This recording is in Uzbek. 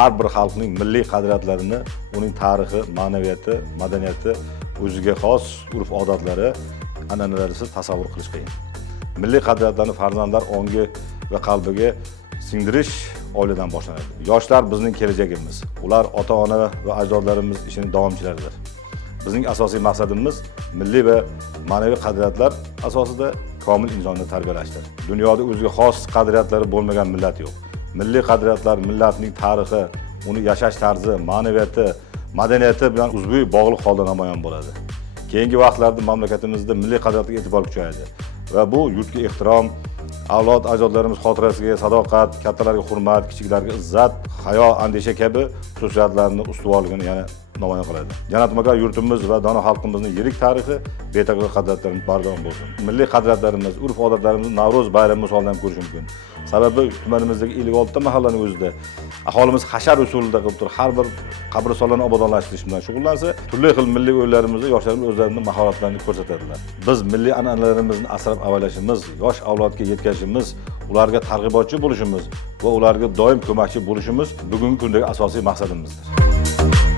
Har bir xalqning milliy qadriyatlarini, uning tarixi, ma'naviyati, madaniyati, o'ziga xos urf-odatlari, an'analarisiz tasavvur qilish qiyin. Milliy qadriyatlarni farzandlar ongi va qalbiga singdirish oiladan boshlanadi. Yoshlar bizning kelajagimiz. Ular ota-ona va ajdodlarimiz ishining davomchilaridir. Bizning asosiy maqsadimiz milliy va ma'naviy qadriyatlar asosida komil insonni tarbiyalashdir. Dunyoda o'ziga xos qadriyatlari bo'lmagan millat yo'q. Milliy qadriyatlar millatning tarixi, uni yashash tarzi, ma'naviyati, madaniyati bilan uzviy bog'liq holda namoyon bo'ladi. Keyingi vaqtlarda mamlakatimizda milliy qadriyatga e'tibor kuchayadi va bu yurtga ehtirom, avlod ajdodlarimiz xotirasiga sadoqat, kattalarga hurmat, kichiklarga izzat, hayo, andisha kabi xususiyatlarni ustuvorligini yana namoyon qiladi. Jannat makon yurtimiz va dono xalqimizning yirik tarixi, betakror qadriyatlarimiz bardavom bo'lsin. Milliy qadriyatlarimiz, urf-odatlarimizni Navro'z bayrami misolidan ko'rish mumkin. Sababi tumanimizdagi 56 ta mahallaning o'zida aholimiz hashar usulida qilib turib, har bir qabristonlarni obodonlashtirish bilan shug'ullansa, turli xil milliy o'yinlarimizda yoshlarimiz o'zlarining mahoratlarini ko'rsatadilar. Biz milliy an'analarimizni asrab-avaylashimiz, yosh avlodga yetkazishimiz, ularga targ'ibotchi bo'lishimiz va ularga doim ko'makchi bo'lishimiz bugungi kundagi asosiy maqsadimizdir.